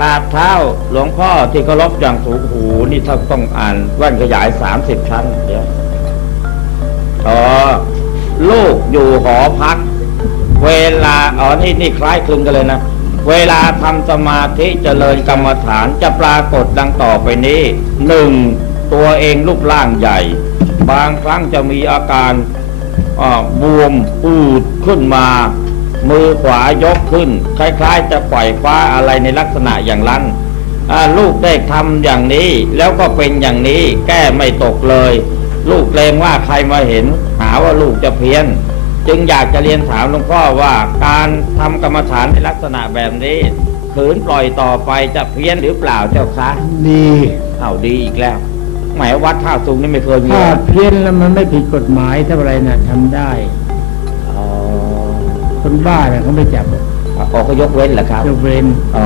กราบเท้าหลวงพ่อที่เคารพอย่างสูงหูนี่ถ้าต้องอ่านว่านขยายสามสิบชั้นเดี๋ยวอ๋อลูกอยู่หอพัก เวลาอ๋อนี่นี่คล้ายคลึงกันเลยนะ เวลาทำสมาธิเจริญกรรมฐานจะปรากฏดังต่อไปนี้หนึ่งตัวเองรูปร่างใหญ่ บางครั้งจะมีอาการอ่าบวมปูดขึ้นมา มือขวายกขึ้น คล้าย ๆ จะปล่อยฟ้าอะไรในลักษณะอย่างนั้นอ่าลูกได้ทำอย่างนี้แล้วก็เป็นอย่างนี้แก้ไม่ตกเลย ลูกเกรงว่าใครมาเห็น หาว่าลูกจะเพี้ยน จึงอยากจะเรียนถามหลวงพ่อว่าการทำกรรมฐานในลักษณะแบบนี้ขืนปล่อยต่อไปจะเพี้ยนหรือเปล่าเจ้าคะดีเอาดีอีกแล้วหมายวัดท่าสูงนี่ไม่เคยมีถ้าเพี้ยนแล้วมันไม่ผิดกฎหมายเท่าไรนะทำได้อ๋อ คนบ้าเนี่ยเขาไม่จับอ๋อเขายกเว้นเหรอครับยกเว้นอ๋อ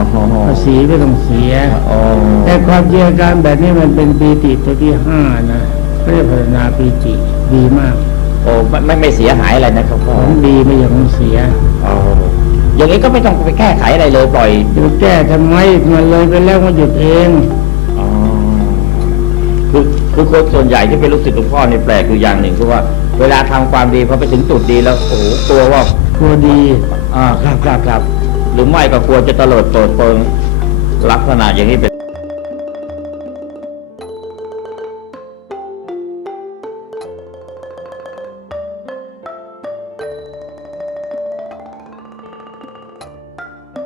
ภาษีไม่ต้องเสียอ๋อแต่ความเจียการแบบนี้มันเป็นปีติตัวที่ห้านะเขาเรียกพัฒนาปีติดีมาก โอ้ไม่ไม่ไม่เสียหายอะไรนะครับขพ่อองดีไม่อย่างของเสียอ๋ออย่างนี้ก็ไม่ต้องไปแก้ไขอะไรเลยปล่อยจะแก้ทำไมมันเลยไปแล้วมันหยุดเองอ๋อคือคือคนส่วนใหญ่ที่เป็นลูกศิษย์หลวงพ่อนี่แปลกอยู่อย่างหนึ่งคือว่า เวลาทำความดีพอไปถึงจุดดีแล้วโอ้โหกลัวว่า กลัวดี อ่า ครับครับครับหรือไม่ก็กลัวจะเตลิดโตดเปิงลักษณะอย่างนี้เป็น